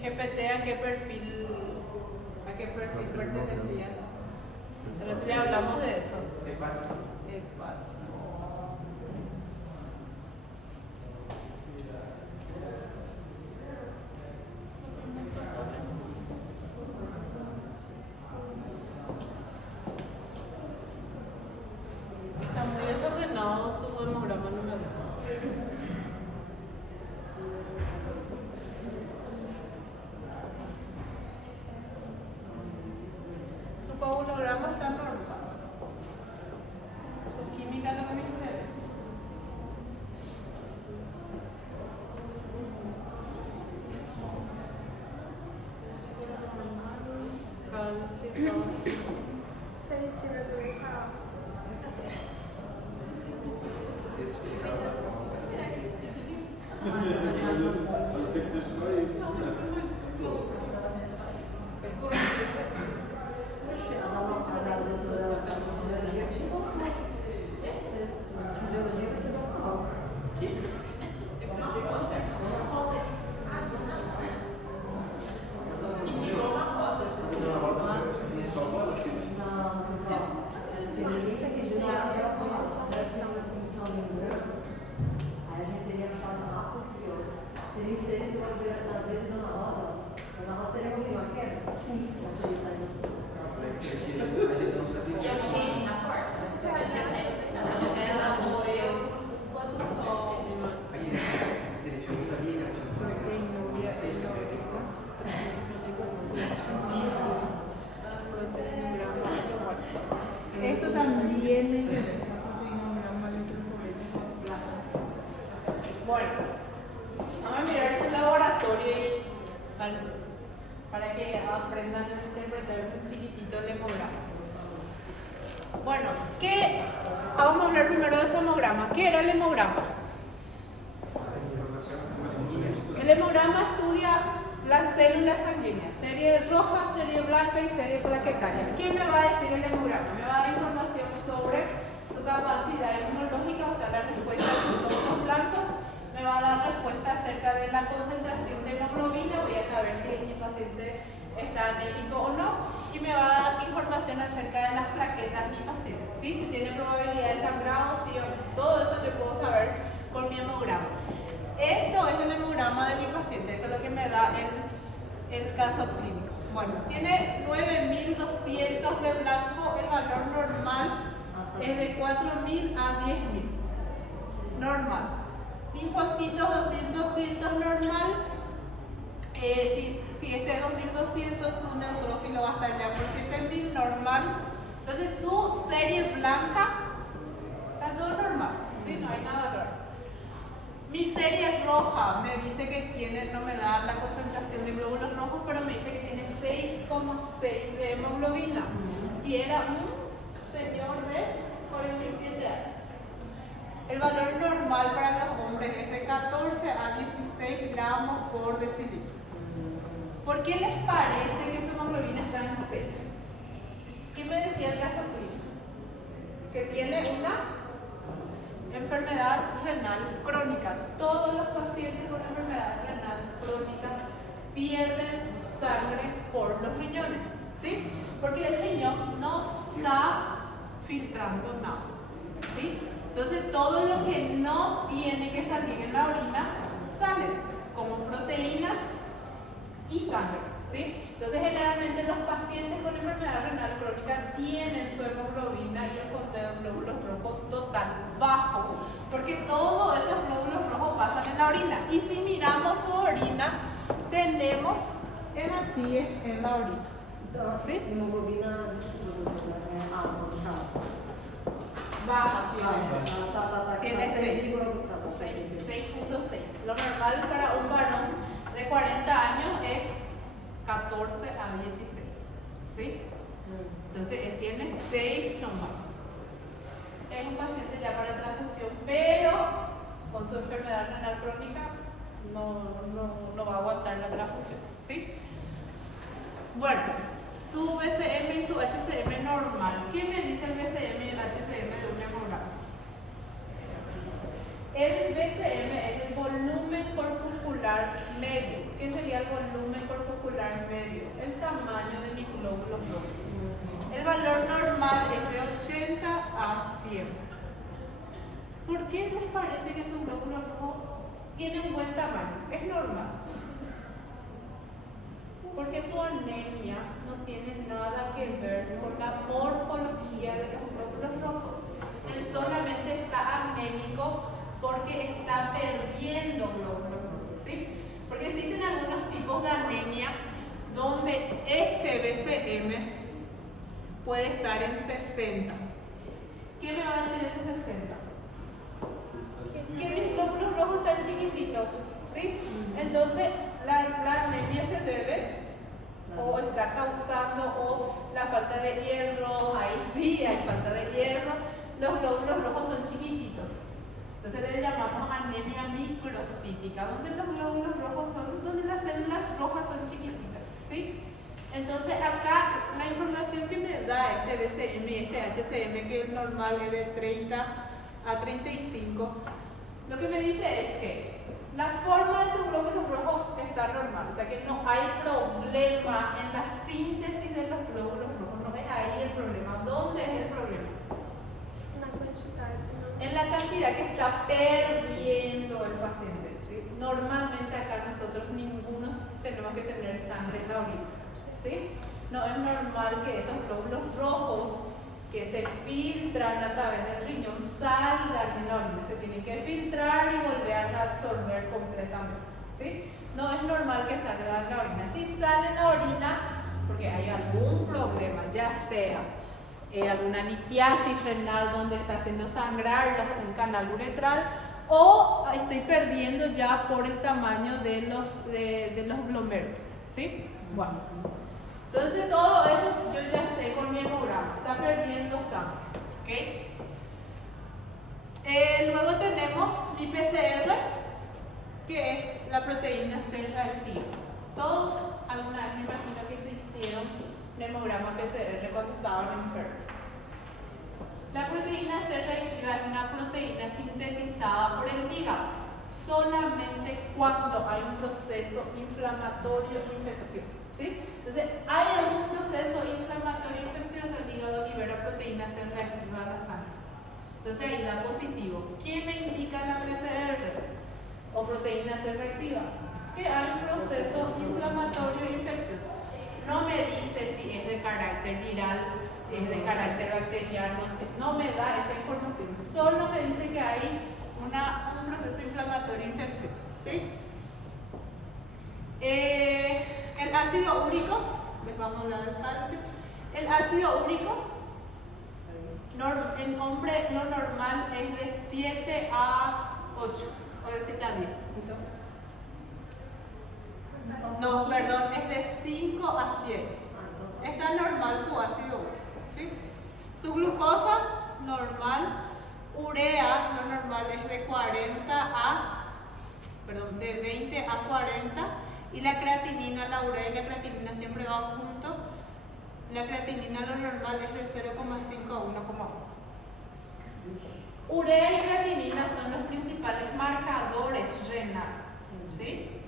GPT, a qué perfil pertenecía? Nosotros ya hablamos de eso. E4. Está muy desordenado su hemograma, no me gusta. Su coagulograma está normal. Su química lo que me interesa. Calcio. Esto también me interesa porque hemograma electroforético plasma. Bueno, vamos a mirar su laboratorio y para que aprendan a interpretar un chiquitito el hemograma. Bueno, vamos a hablar primero de su hemograma. ¿Qué era el hemograma? El hemograma estudia las células sanguíneas, serie roja, serie blanca y serie plaquetaria. ¿Qué me va a decir el hemograma? Me va a dar información sobre su capacidad inmunológica, o sea, la respuesta a los glóbulos blancos. Me va a dar respuesta acerca de la concentración de hemoglobina. Voy a saber si mi paciente está anémico o no. Y me va a dar información acerca de las plaquetas de mi paciente, ¿sí? Si tiene probabilidad de sangrado, sí o no. Todo eso yo puedo saber con mi hemograma. Esto es el hemograma de mi paciente. Esto es lo que me da el caso clínico. Bueno, tiene 9200 de blanco. El valor normal es de 4000 a 10000. Normal. Linfocitos 2200 normal. Si este es 2200, su neutrófilo va a estar ya por 7000 normal. Entonces su serie blanca está todo normal, ¿sí? No hay nada raro. Mi serie roja me dice que tiene, no me da la concentración de glóbulos rojos, pero me dice que tiene 6,6 de hemoglobina. Y era un señor de 47 años. El valor normal para los hombres es de 14 a 16 gramos por decilitro. ¿Por qué les parece que su hemoglobina está en 6? ¿Qué me decía el caso clínico? Que tiene una enfermedad renal crónica. Todos los pacientes con enfermedad renal crónica pierden sangre por los riñones, ¿sí? Porque el riñón no está filtrando nada, ¿sí? Entonces todo lo que no tiene que salir en la orina sale, como proteínas y sangre, ¿sí? Entonces generalmente los pacientes con enfermedad renal crónica tienen su hemoglobina y el conteo de glóbulos rojos total bajo, porque todos esos glóbulos rojos pasan en la orina. Y si miramos su orina, tenemos hematíes en la orina, ¿sí? Hemoglobina Baja tiene 6.6. Lo normal para un varón de 40 años es 14 a 16, ¿sí? Entonces él tiene 6 nomás. Es un paciente ya para transfusión, pero con su enfermedad renal crónica no va a aguantar la transfusión, ¿sí? Bueno, su BCM y su HCM normal. ¿Qué me dice el BCM y el HCM de un hemograma? El BCM es el volumen corpuscular medio. ¿Qué sería el volumen corpuscular normal es de 80 a 100. ¿Por qué les parece que su glóbulo rojo tiene un buen tamaño? Es normal. Porque su anemia no tiene nada que ver con la morfología de los glóbulos rojos. Él solamente está anémico porque está perdiendo glóbulos rojos, ¿sí? Porque existen algunos tipos de anemia donde este BCM puede estar en 60. ¿Qué me va a decir ese 60? Que mis glóbulos rojos están chiquititos, ¿sí? Entonces la anemia se debe o está causando o la falta de hierro, ahí sí hay falta de hierro, los glóbulos rojos son chiquititos. Entonces le llamamos anemia microcítica, donde los glóbulos rojos son, donde las células rojas son chiquititas, ¿sí? Entonces acá la información que me da este BCM y este HCM, que es normal, es de 30 a 35, lo que me dice es que la forma de tus glóbulos rojos está normal, o sea que no hay problema en la síntesis de los glóbulos rojos, no es ahí el problema. ¿Dónde es el problema? En la cantidad que está perdiendo el paciente, ¿sí? Normalmente acá nosotros ninguno tenemos que tener sangre en la orina, ¿sí? No es normal que esos glóbulos rojos que se filtran a través del riñón salgan en la orina, se tienen que filtrar y volver a absorber completamente, ¿sí? No es normal que salga en la orina. Si sale en la orina, porque hay algún problema, ya sea alguna litiasis renal donde está haciendo sangrar el canal uretral, o estoy perdiendo ya por el tamaño de los glomérulos, ¿sí? Bueno, entonces todo eso yo ya sé con mi hemograma, está perdiendo sangre, ¿ok? Luego tenemos mi PCR, que es la proteína C reactiva. Todos alguna vez me imagino que se hicieron un hemograma PCR cuando estaban enfermos. La proteína C reactiva es una proteína sintetizada por el hígado solamente cuando hay un proceso inflamatorio infeccioso, ¿sí? Entonces, hay algún proceso inflamatorio infeccioso, el hígado libera proteína C reactiva a la sangre. Entonces ahí da positivo. ¿Qué me indica la PCR o proteína C reactiva? Que hay un proceso inflamatorio infeccioso. No me dice si es de carácter viral, si es de carácter bacteriano, no me da esa información. Solo me dice que hay un proceso inflamatorio infeccioso, ¿sí? El ácido úrico, les vamos a hablar del calcio. El ácido úrico, en hombre lo normal es de 7 a 8, o de 7 a 10. No, perdón, es de 5 a 7. Está normal su ácido úrico, ¿sí? Su glucosa, normal. Urea, lo normal es de 20 a 40. Y la creatinina, la urea y la creatinina siempre van juntos. La creatinina, lo normal es de 0,5 a 1,1. Urea y creatinina son los principales marcadores renales, ¿sí?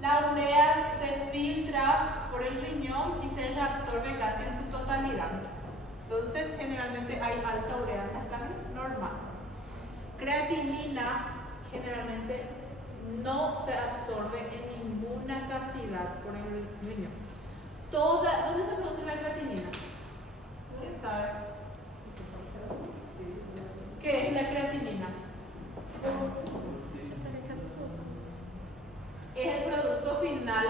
La urea se filtra por el riñón y se reabsorbe casi en su totalidad. Entonces, generalmente hay alta urea en la sangre, normal. Creatinina, generalmente no se absorbe en ninguna cantidad por el riñón. ¿Dónde se produce la creatinina? ¿Quién sabe? ¿Qué es la creatinina? Es el producto final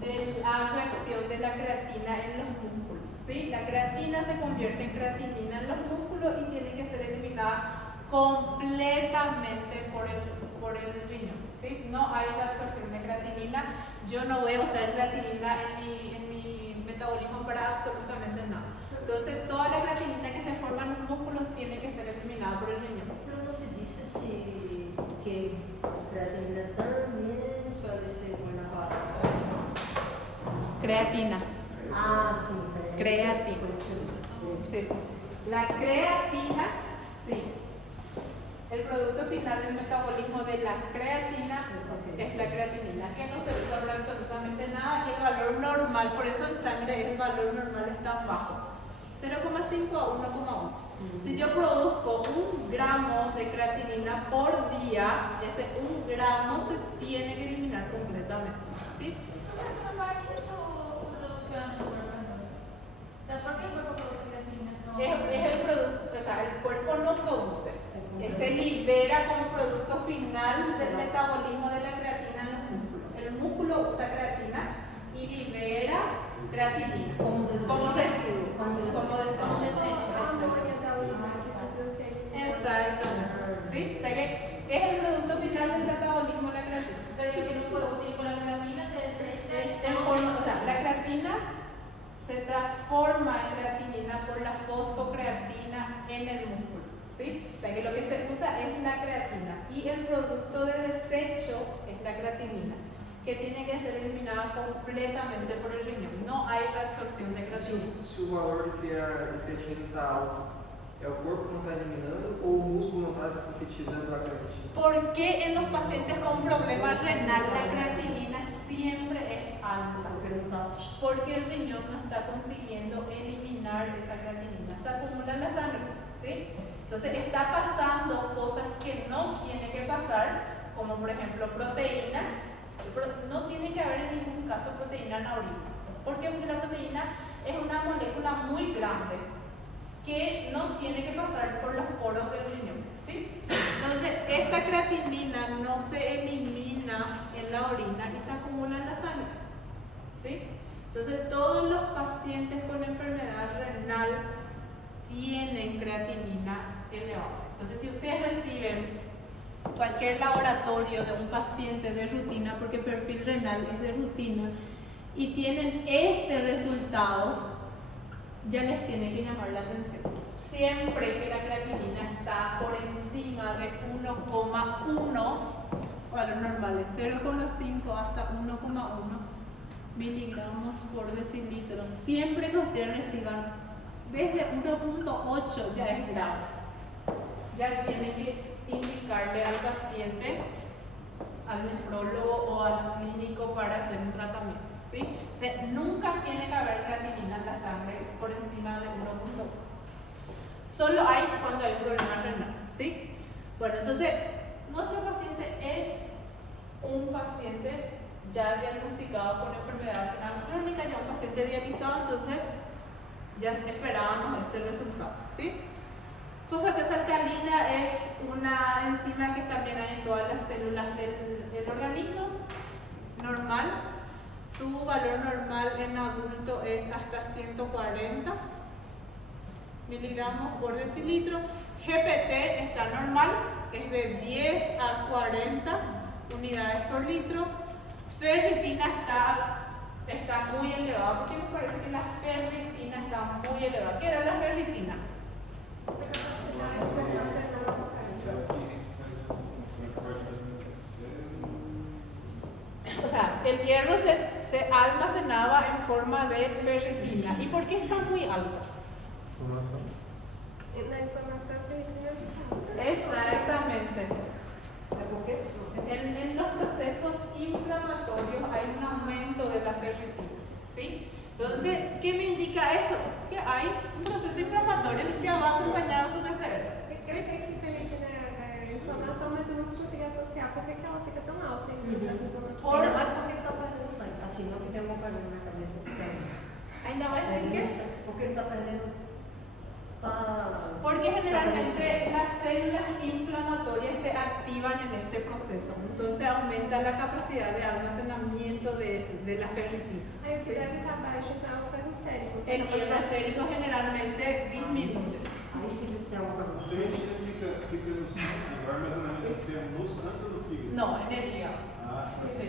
de la reacción de la creatina en los músculos, ¿sí? La creatina se convierte en creatinina en los músculos y tiene que ser eliminada completamente por el riñón, ¿sí? No hay absorción de creatinina. Yo no voy a usar creatinina en mi metabolismo para absolutamente nada. Entonces, toda la creatinina que se forma en los músculos tiene que ser eliminada por el riñón. Pero no se dice si que creatinina también suele ser buena para. Creatina. Ah, sí. Creatina. Sí. La creatina, sí. El producto final del metabolismo de la creatina es la creatinina, que no se usa para absolutamente nada, y el valor normal, por eso en sangre el valor normal es tan bajo. 0,5 a 1,1. Si yo produzco 1 gramo de creatinina por día, ese 1 gramo se tiene que eliminar completamente. ¿Sí? ¿Para qué su producción? O sea, ¿por qué el cuerpo produce creatinina? Es el producto, o sea, el cuerpo no produce, se libera como producto final del metabolismo de la creatina en los músculos. El músculo usa creatina y libera creatinina como residuo, como desecho. Exacto. ¿Sí? O sea que es el producto final del metabolismo de la creatina. O sea, que no fue útil con la creatina, se desecha. O sea, la creatina se transforma en creatinina por la fosfocreatina en el músculo. ¿Sí? O sea que lo que se usa es la creatina y el producto de desecho es la creatinina, que tiene que ser eliminada completamente por el riñón. No hay reabsorción de creatinina. Se o valor de creatina está alto, ¿es el cuerpo que no está eliminando o el músculo no está sintetizando la creatina? ¿Por qué en los pacientes con problemas renal la creatinina siempre es alta? Porque el riñón no está consiguiendo eliminar esa creatinina, se acumula en la sangre, ¿sí? Entonces está pasando cosas que no tiene que pasar, como por ejemplo proteínas. No tiene que haber en ningún caso proteína en la orina. ¿Por qué? Porque la proteína es una molécula muy grande que no tiene que pasar por los poros del riñón, ¿sí? Entonces esta creatinina no se elimina en la orina y se acumula en la sangre, ¿sí? Entonces todos los pacientes con enfermedad renal tienen creatinina elevada. Entonces si ustedes reciben cualquier laboratorio de un paciente de rutina, porque perfil renal es de rutina, y tienen este resultado, ya les tiene que llamar la atención. Siempre que la creatinina está por encima de 1,1, valor normal es 0,5 hasta 1,1 miligramos por decilitro, siempre que ustedes reciban desde 1,8 ya es grave. Ya tiene que indicarle al paciente, al nefrólogo o al clínico para hacer un tratamiento, ¿sí? O sea, nunca tiene que haber creatinina en la sangre por encima de 1,1. Solo hay cuando hay problema renal, ¿sí? Bueno, entonces, nuestro paciente es un paciente ya diagnosticado con enfermedad renal crónica, ya un paciente dializado, entonces ya esperábamos este resultado, ¿sí? Fosfatasa alcalina es una enzima que también hay en todas las células del organismo, normal. Su valor normal en adulto es hasta 140 miligramos por decilitro. GPT está normal, es de 10 a 40 unidades por litro. Ferritina está muy elevada, porque me parece que la ferritina está muy elevada. ¿Qué era la ferritina? O sea, el hierro se almacenaba en forma de ferritina. ¿Y por qué está muy alto? Exactamente. En los procesos inflamatorios hay un aumento de la ferritina, ¿sí? Entonces, ¿qué me indica eso? Que hay un proceso inflamatorio que ya va acompañado de su PCR. Eu sei que ferritina é inflamação, mas eu não consegui associar por que ela fica tão alta em processo inflamatório. Ainda mais porque ele está perdendo sangue, assim, não que tem algum problema na cabeça. Ainda mais en qué? Porque ele está perdendo. Porque generalmente las células inflamatorias se activan en este proceso, entonces aumenta la capacidad de almacenamiento de la ferritina. Aí o que deve estar baixo então é o ferro sérico. El hierro sérico generalmente disminuye. Aí sim tem alguma A coisa. ferritina fica no sangue, o armazenamento do ferro no sangue ou no fígado? No, en el hígado. Ah, Sí.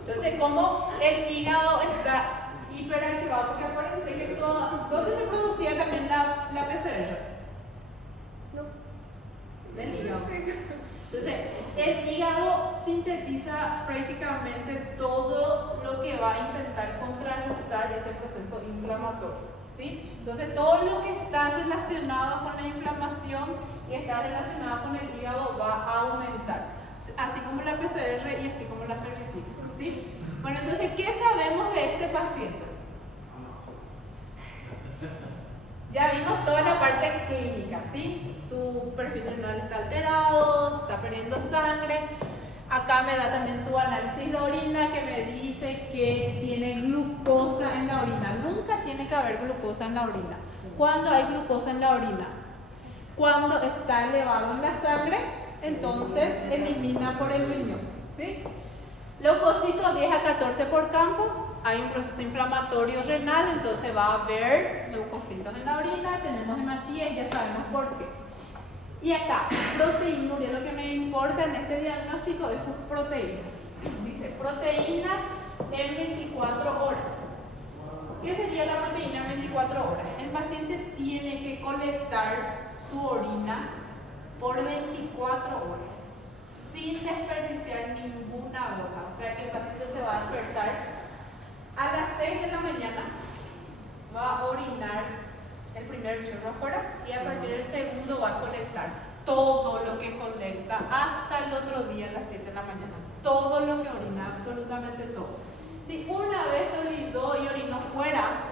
Entonces, como el hígado está hiperactivado, porque acuérdense que ¿dónde se producía también la PCR? No. El hígado. Entonces, el hígado sintetiza prácticamente todo lo que va a intentar contrarrestar ese proceso inflamatorio, ¿sí? Entonces, todo lo que está relacionado con la inflamación y está relacionado con el hígado va a aumentar, así como la PCR y así como la ferritina, ¿sí? Bueno, entonces, ¿qué sabemos de este paciente? Ya vimos toda la parte clínica, ¿sí? Su perfil renal está alterado, está perdiendo sangre. Acá me da también su análisis de orina que me dice que tiene glucosa en la orina. Nunca tiene que haber glucosa en la orina. ¿Cuándo hay glucosa en la orina? Cuando está elevado en la sangre, entonces elimina por el riñón, ¿sí? Leucocitos 10 a 14 por campo. Hay un proceso inflamatorio renal, entonces va a haber leucocitos en la orina. Tenemos hematía y ya sabemos por qué. Y acá, proteinuria, lo que me importa en este diagnóstico es sus proteínas. Dice, proteína en 24 horas. ¿Qué sería la proteína en 24 horas? El paciente tiene que colectar su orina por 24 horas, sin desperdiciar ninguna gota. O sea que el paciente se va a despertar a las 6 de la mañana, va a orinar el primer chorro afuera y a partir del segundo va a colectar todo lo que colecta hasta el otro día a las 7 de la mañana. Todo lo que orina, absolutamente todo. Si una vez se olvidó y orinó fuera,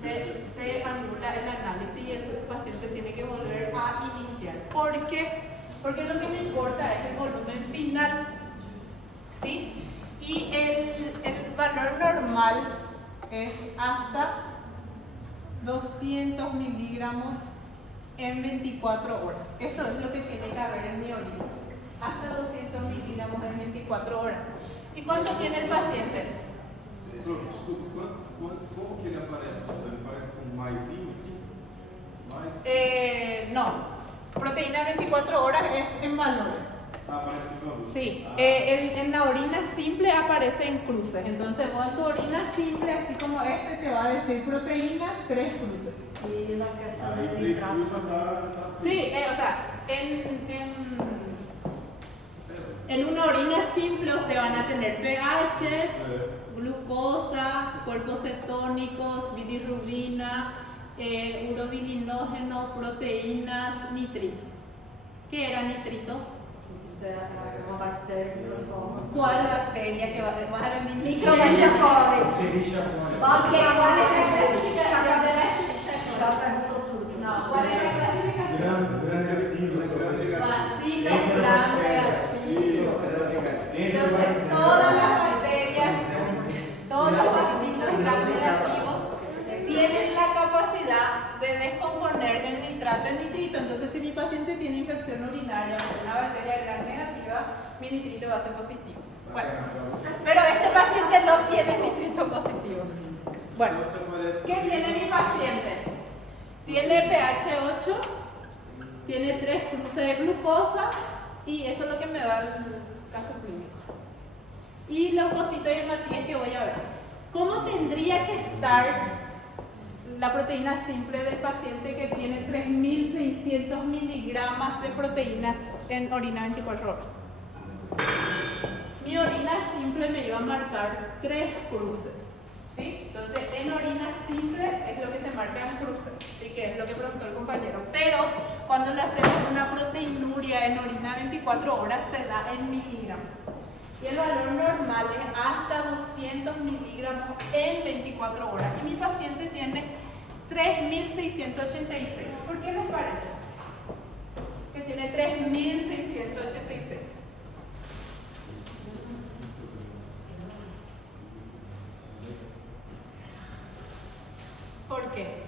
se anula el análisis y el paciente tiene que volver a iniciar. ¿Por qué? Porque lo que me importa es el volumen final, ¿sí? Y el valor normal es hasta 200 miligramos en 24 horas. Eso es lo que tiene que haber en mi orina. Hasta 200 miligramos en 24 horas. ¿Y cuánto tiene el paciente? Prof, desculpa, como que ele aparece? Ele aparece com maisinho, assim? Mais? No. Proteína 24 horas es en valores. Ah, aparece em valor. Sí, en la orina simple aparece en cruces. Entonces vos en tu orina simple, así como te va a decir proteínas, 3 cruces. Y la casa Aí de 3 nitrato quilos já también. tá Sí, o sea, en una orina simple ustedes van a tener pH, glucosa, cuerpos cetónicos, bilirrubina, urobilinógeno, proteínas, nitrito. ¿Qué era nitrito? Una bacteria que transforma. ¿Cuál bacteria que vas a rendir Microbiota coli. Sericea coli. ¿Cuál es la clasificación de la Já perguntou tudo. No, ¿cuál es la clasificación? Grande Bacilo, gram negativo. Entonces, todas las bacterias, todos los bacilos gram negativos tienen la capacidad de descomponer el nitrato en nitrito. Entonces, si mi paciente tiene infección urinaria o una bacteria gram negativa, mi nitrito va a ser positivo. Bueno, pero este paciente no tiene nitrito positivo. Bueno, ¿qué tiene mi paciente? Tiene pH 8, tiene 3 cruces de glucosa y eso es lo que me da el caso clínico. Y leucocitos y hematía que voy a ver. ¿Cómo tendría que estar la proteína simple del paciente que tiene 3.600 miligramos de proteínas en orina 24 horas? Mi orina simple me iba a marcar 3 cruces, ¿sí? Entonces, en orina simple es lo que se marca en cruces, ¿sí? Que es lo que preguntó el compañero. Pero cuando le hacemos una proteinuria en orina 24 horas se da en miligramos. Y el valor normal es hasta 200 miligramos en 24 horas. Y mi paciente tiene 3.686. ¿Por qué les parece? Que tiene 3.686. ¿Por qué?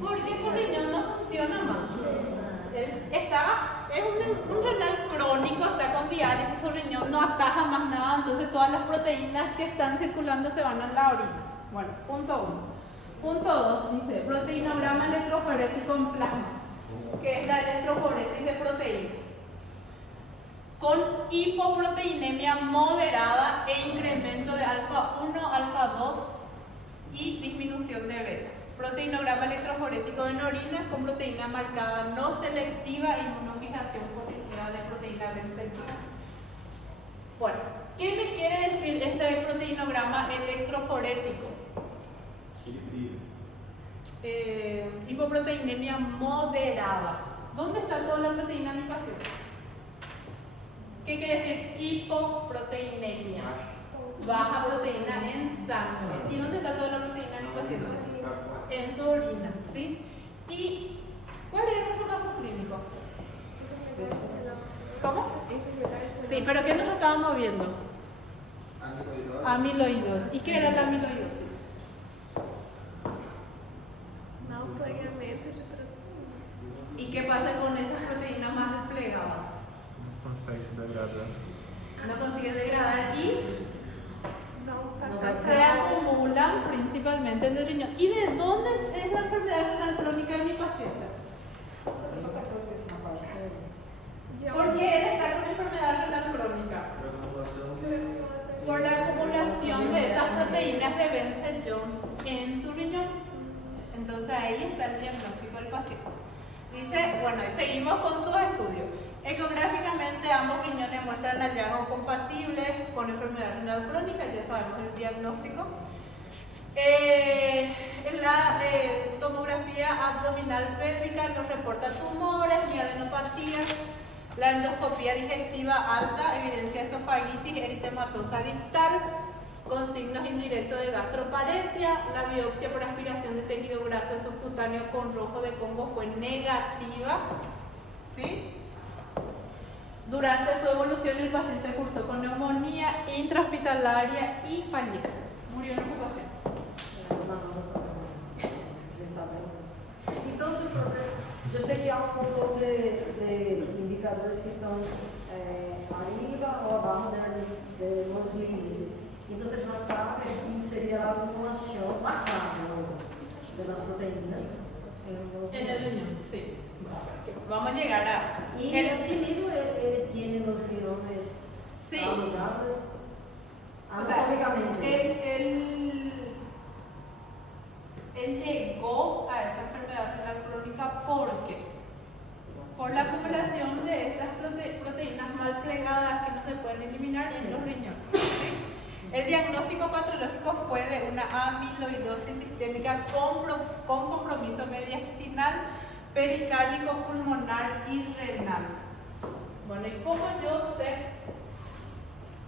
Porque su riñón no funciona más. Es un renal crónico, está con diálisis, su riñón no ataja más nada, entonces todas las proteínas que están circulando se van a la orina. Bueno, punto 1. Punto 2 dice proteinograma electroforético en plasma, que es la electroforesis de proteínas, con hipoproteinemia moderada e incremento de alfa 1, alfa 2 y disminución de beta. Proteinograma electroforético en orina con proteína marcada no selectiva y monofijación positiva de proteína benzetona. Bueno, ¿qué me quiere decir ese proteinograma electroforético? Hipoproteinemia moderada. ¿Dónde está toda la proteína en mi paciente? ¿Qué quiere decir hipoproteinemia? Baja proteína en sangre. ¿Y dónde está toda la proteína en mi paciente? En su orina, ¿sí? ¿Y cuál era nuestro caso clínico? ¿Cómo? Sí, pero ¿qué nosotros estábamos viendo? Amiloidosis. ¿Y qué era la amiloidosis? Não plegamento de proteína. ¿Y qué pasa con esas proteínas más desplegadas? Não consegue se degradar. No consiguen degradar y Vão No passar vai se acumulan principalmente en el riñón. ¿Y de dónde es la enfermedad renal crónica de mi paciente? ¿Por qué él está con enfermedad renal crónica? Por la acumulación de esas proteínas de Bence-Jones en su riñón. Entonces ahí está el diagnóstico del paciente. Dice, bueno, y seguimos con sus estudios. Ecográficamente ambos riñones muestran hallazgos compatibles con enfermedad renal crónica, ya sabemos el diagnóstico. En la tomografía abdominal pélvica nos reporta tumores y adenopatías. La endoscopía digestiva alta evidencia esofagitis eritematosa distal con signos indirectos de gastroparesia. La biopsia por aspiración de tejido graso subcutáneo con rojo de Congo fue negativa. ¿Sí? Durante su evolución el paciente cursó con neumonía intrahospitalaria y fallece. Murió nuestro paciente. Entonces, profe, yo sé que hay un montón de indicadores que están arriba o abajo de los límites. Entonces, la clave aquí sería la formulación de las proteínas En el riñón, sí. Vamos a llegar a... Y en sí mismo él tiene los guiones Sí. saludables O sea, anatómicamente. él llegó a esa enfermedad renal crónica porque por la acumulación de estas proteínas mal plegadas que no se pueden eliminar en los riñones. ¿Sí? El diagnóstico patológico fue de una amiloidosis sistémica con compromiso mediastinal, pericárdico, pulmonar y renal. Bueno, ¿y cómo yo sé?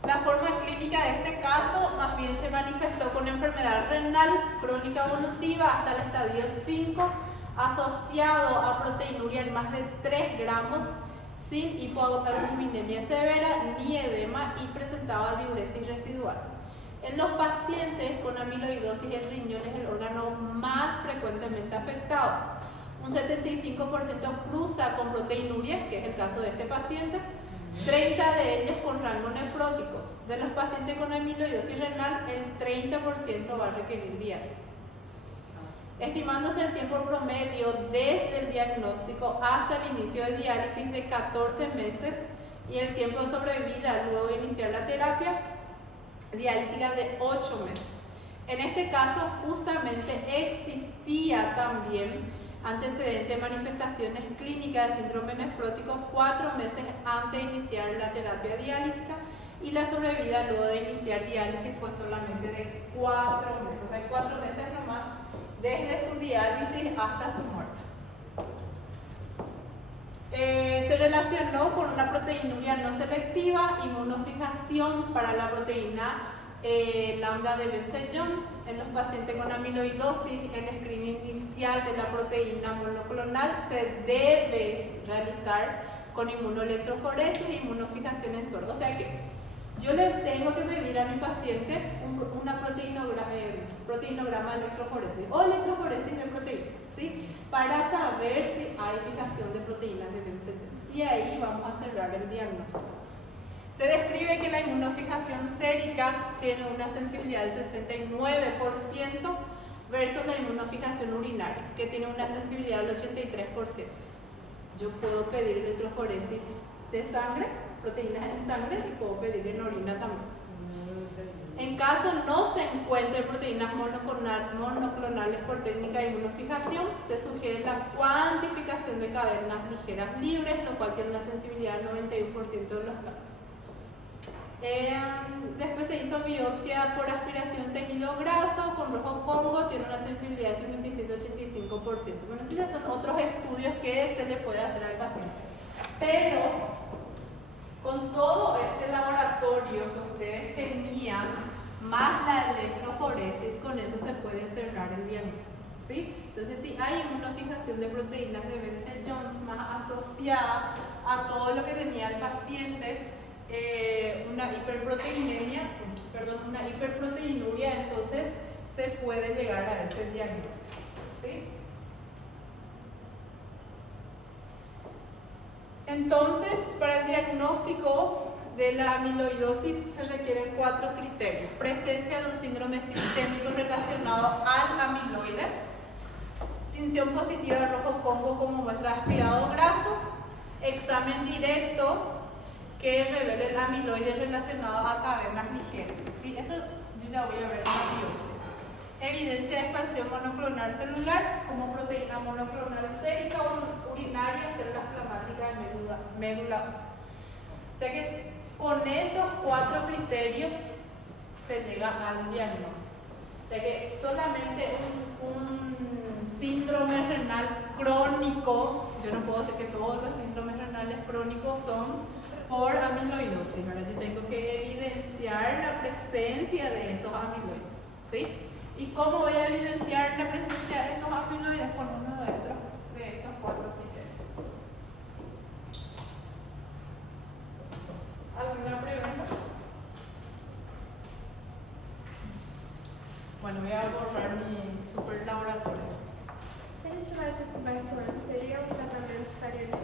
La forma clínica de este caso más bien se manifestó con enfermedad renal crónica evolutiva hasta el estadio 5, asociado a proteinuria en más de 3 gramos, sin hipoalbuminemia severa ni edema y presentaba diuresis residual. En los pacientes con amiloidosis el riñón es el órgano más frecuentemente afectado. Un 75% cruza con proteinuria, que es el caso de este paciente, 30 de ellos con rangos nefróticos. De los pacientes con amiloidosis renal, el 30% va a requerir diálisis. Estimándose el tiempo promedio desde el diagnóstico hasta el inicio de diálisis de 14 meses y el tiempo de sobrevida luego de iniciar la terapia dialítica de 8 meses. En este caso, justamente existía también antecedente de manifestaciones clínicas de síndrome nefrótico 4 meses antes de iniciar la terapia dialítica y la sobrevida luego de iniciar diálisis fue solamente de 4 meses, o sea, 4 meses nomás desde su diálisis hasta su muerte. Se relacionó con una proteinuria no selectiva, inmunofijación para la proteína lambda de Bence-Jones. En los pacientes con amiloidosis, el screening inicial de la proteína monoclonal se debe realizar con inmunoelectroforesis e inmunofijación en suero. O sea que yo le tengo que pedir a mi paciente una proteinograma de electroforesis o electroforesis de proteína, ¿sí? Para saber si hay fijación de proteínas de Bence-Jones. Y ahí vamos a cerrar el diagnóstico. Se describe que la inmunofijación sérica tiene una sensibilidad del 69% versus la inmunofijación urinaria, que tiene una sensibilidad del 83%. Yo puedo pedir electroforesis de sangre, proteínas en sangre, y puedo pedir en orina también. En caso no se encuentren proteínas monoclonales por técnica de inmunofijación, se sugiere la cuantificación de cadenas ligeras libres, lo cual tiene una sensibilidad del 91% de los casos. Después se hizo biopsia por aspiración tejido graso con rojo Congo, tiene una sensibilidad de 57-85%. Bueno, estos ya son otros estudios que se le puede hacer al paciente. Pero con todo este laboratorio que ustedes tenían, más la electroforesis, veces con eso se puede cerrar el diagnóstico, ¿sí? Entonces, si hay inmunofijación de proteínas de Bence-Jones más asociada a todo lo que tenía el paciente, una hiperproteinuria, entonces se puede llegar a ese diagnóstico, ¿sí? Entonces, para el diagnóstico de la amiloidosis se requieren 4 criterios: presencia de un síndrome sistémico relacionado al amiloide, tinción positiva de rojo Congo como muestra de aspirado graso, examen directo que revele el amiloide relacionado a cadenas ligeras, ¿sí? Eso yo ya voy a ver en la biopsia. Evidencia de expansión monoclonal celular como proteína monoclonal sérica urinaria, células plasmáticas de médula ósea. O sea que con esos 4 criterios se llega al diagnóstico. O sea que solamente un síndrome renal crónico, yo no puedo decir que todos los síndromes renales crónicos son por amiloidosis, ¿verdad? Yo tengo que evidenciar la presencia de esos amiloides, ¿sí? ¿Y cómo voy a evidenciar la presencia de esos amiloides? Con uno de estos 4 criterios. ¿Alguna pregunta? Bueno, voy a borrar mi super laboratorio. Se ele tivesse descoberto antes, teria um tratamento que faria ele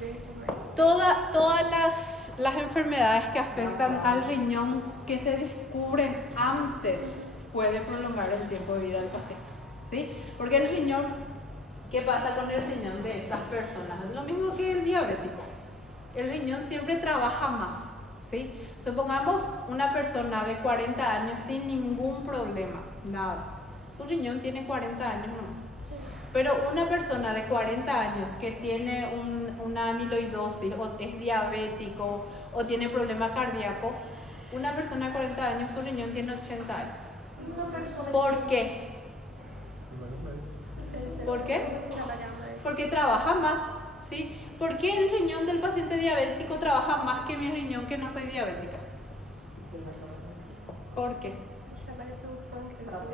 ver mais? Todas las enfermedades que afectan al riñón que se descubren antes puede prolongar el tiempo de vida del paciente, ¿sí? Porque el riñón, ¿qué pasa con el riñón de estas personas? Es lo mismo que el diabético. El riñón siempre trabaja más, ¿sí? Supongamos una persona de 40 años sin ningún problema, nada. Su riñón tiene 40 años nomás. Pero una persona de 40 años que tiene una amiloidosis o es diabético o tiene problema cardíaco, una persona de 40 años, su riñón tiene 80 años. ¿Por qué? ¿Por qué? Porque trabaja más, ¿sí? ¿Por qué el riñón del paciente diabético trabaja más que mi riñón que no soy diabética? ¿Por qué? Trabalha pelo pâncreas.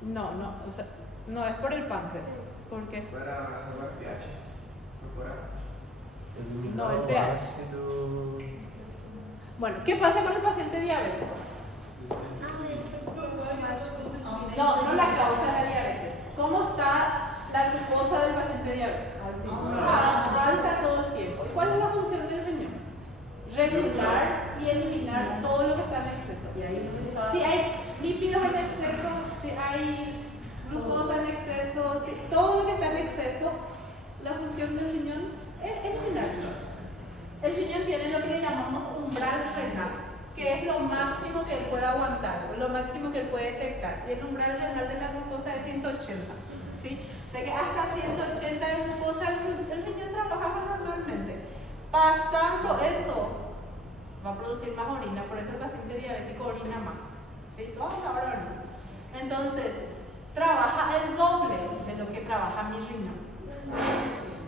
No, o sea, no es por el páncreas. ¿Por qué? Para regular o pH corporal. No, el pH. Bueno, ¿qué pasa con el paciente diabético? No la causa de la diabetes. ¿Cómo está la glucosa del paciente diabético? Alta todo el tiempo. ¿Y cuál es la función del riñón? Regular y eliminar todo lo que está en exceso. Y ahí no está. Si hay lípidos en exceso, si hay glucosa en exceso, si todo lo que está en exceso, la función del riñón es eliminar. El riñón tiene lo que le llamamos umbral renal, que es lo máximo que él puede aguantar, lo máximo que él puede detectar. Y el umbral renal de la glucosa es 180, ¿sí? O sea que hasta 180 de glucosa el riñón trabaja normalmente. Pasando eso, va a producir más orina, por eso el paciente diabético orina más, ¿sí? Toda la hora orina. Entonces, trabaja el doble de lo que trabaja mi riñón, ¿sí?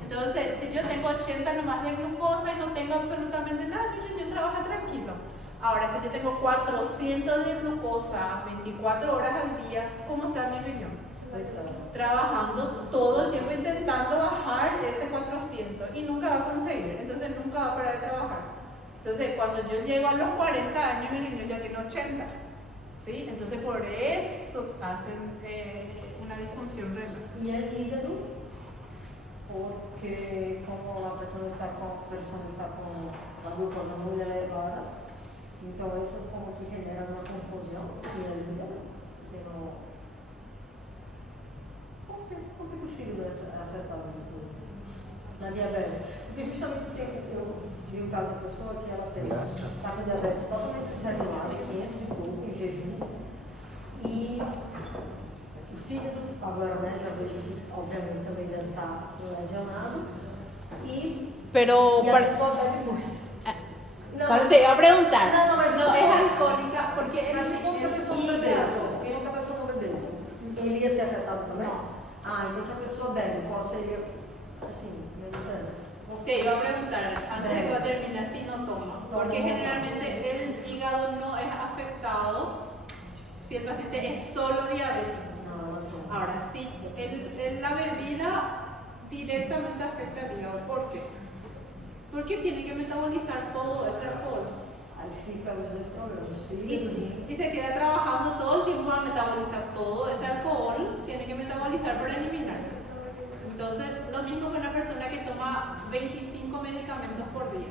Entonces, si yo tengo 80 nomás de glucosa y no tengo absolutamente nada, mi riñón trabaja tranquilo. Ahora, si yo tengo 400 de glucosa 24 horas al día, ¿cómo está mi riñón? Trabajando todo el tiempo intentando bajar ese 400 y nunca va a conseguir, entonces nunca va a parar de trabajar. Entonces, cuando yo llego a los 40 años, mi riñón ya tiene 80, ¿sí? Entonces, por eso hacen una disfunción renal. Y el hígado, porque como la persona está con la glucosa muy elevada, entonces eso como que genera una confusión y el hígado, pero por que o fígado é afetado isso tudo? Na diabetes. Porque justamente eu vi um caso de uma pessoa que ela está com diabetes totalmente desregulada, 500 e pouco, em jejum, e o fígado, agora né, já vejo que obviamente também já está lesionado, Pero e a pessoa bebe muito. Cuando te iba a preguntar, no es alcohólica, porque Mas supondo que a pessoa não bebesse, supondo que a pessoa não bebesse, ele ia ser afetado também? Então se a pessoa bebe, qual seria, assim, me interessa. te iba a preguntar antes de que yo termine si no toma, porque generalmente el hígado no es afectado si el paciente es solo diabético. Ahora sí, la bebida directamente afecta al hígado. ¿Por qué? Porque tiene que metabolizar todo ese alcohol. Ahí fica os dois problemas. Y se queda trabajando todo el tiempo para metabolizar todo ese alcohol, tiene que metabolizar para eliminar. Entonces, lo mismo que una persona que toma 25 medicamentos por día.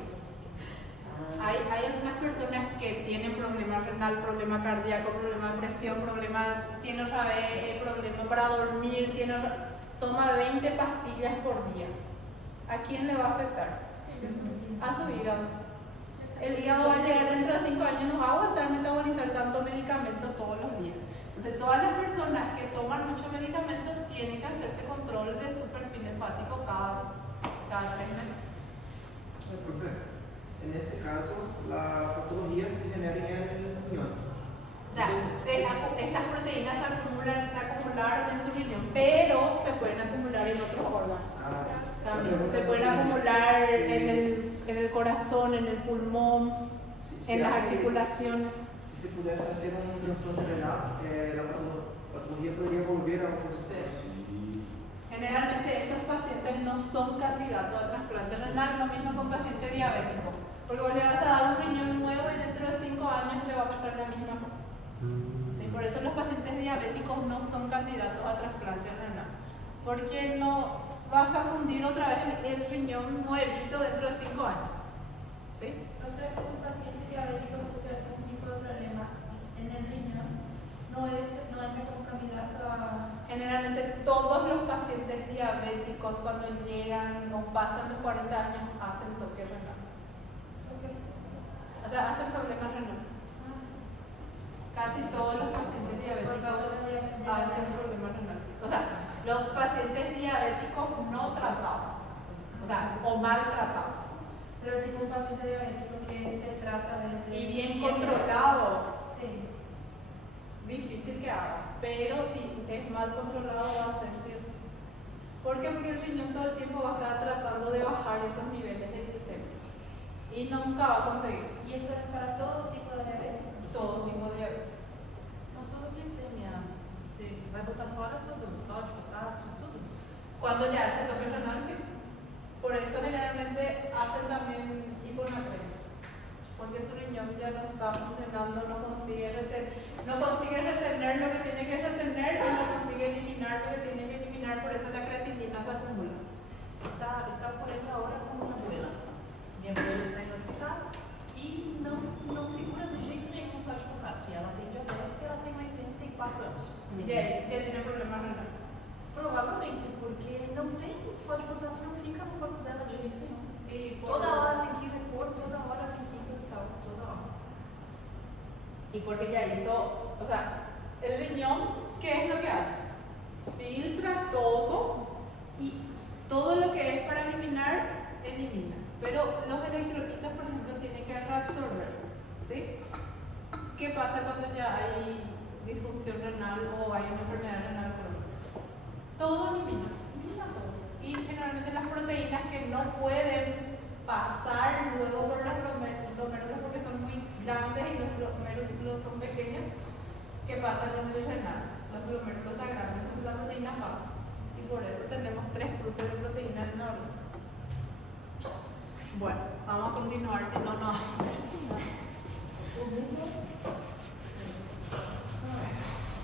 Hay algunas personas que tienen problema renal, problema cardíaco, problema de presión, tiene otra vez problema para dormir, toma 20 pastillas por día. ¿A quién le va a afectar? A su hígado. El hígado va a llegar dentro de 5 años, no va a aguantar metabolizar tanto medicamento todos los días. Entonces, todas las personas que toman mucho medicamento tienen que hacerse control de su perfil hepático cada 3 meses. Profe, en este caso, la patología se genera en el riñón. O sea, estas proteínas se acumularon en su riñón, pero se pueden acumular en otros órganos. También se pueden acumular en el corazón, en el pulmón, en las articulaciones. Si se pudiese hacer un trastorno renal, la patología podría volver a ocurrir. Generalmente estos pacientes no son candidatos a trasplante renal, lo mismo con paciente diabético, porque vos le vas a dar un riñón nuevo y dentro de 5 años le va a pasar la misma cosa. ¿Sí? Por eso los pacientes diabéticos no son candidatos a trasplante renal, porque no vas a fundir otra vez el riñón nuevito dentro de 5 años. ¿Sí? O sea que si un paciente diabético sufre algún tipo de problema en el riñón, no entra como candidato a... Generalmente todos los pacientes diabéticos cuando llegan o pasan los 40 años hacen toque renal. O sea, hacen problemas renales. Casi todos los pacientes diabéticos hacen problemas renales. O sea, los pacientes diabéticos no tratados, o mal tratados. Pero tipo un paciente diabético que se trata de... Y bien controlado. Sí. Difícil que haga, pero si es mal controlado va a ser sí o sí. ¿Por qué? Porque el riñón todo el tiempo va a estar tratando de bajar esos niveles de glicemia y nunca va a conseguir. Y eso es para todo tipo de diabetes. Todo tipo de diabetes. Não só a glicemia, você vai botar fora tudo, sódio, potássio, tudo. Cuando ya se toque renal, sí. Por eso generalmente hacen también hiponatremia, porque su riñón ya no está funcionando, no consigue retener lo que tiene que retener y no consigue eliminar lo que tiene que eliminar, por eso la creatinina se acumula. Está ocorrendo agora com minha abuela. Minha abuela está no hospital e não segura de jeito nenhum o sódio de potássio. E ela tem diabetes e ela tem 84 anos. Y ya tiene problemas renales. Provavelmente, porque não tem sódio de potássio, não fica no corpo dela de jeito nenhum. Y Toda hora tem que ir repor, toda hora tem que ir para o hospital, toda hora. Y porque ya hizo, o sea, el riñón, ¿qué es lo que hace? Filtra todo y todo lo que es para eliminar, elimina. Pero los electrolitos, por ejemplo, tienen que reabsorber, ¿sí? ¿Qué pasa cuando ya hay disfunción renal o hay una enfermedad renal crónica? Todo elimina todo. Y generalmente las proteínas que no pueden pasar luego por los glomérulos porque son muy grandes y los glomérulos son pequeños, ¿qué pasa con el renal? Los glomérulos son grandes, entonces la proteína pasa. Y por eso tenemos 3 cruces de proteína en la orina. Bueno, vamos a continuar, si no, no.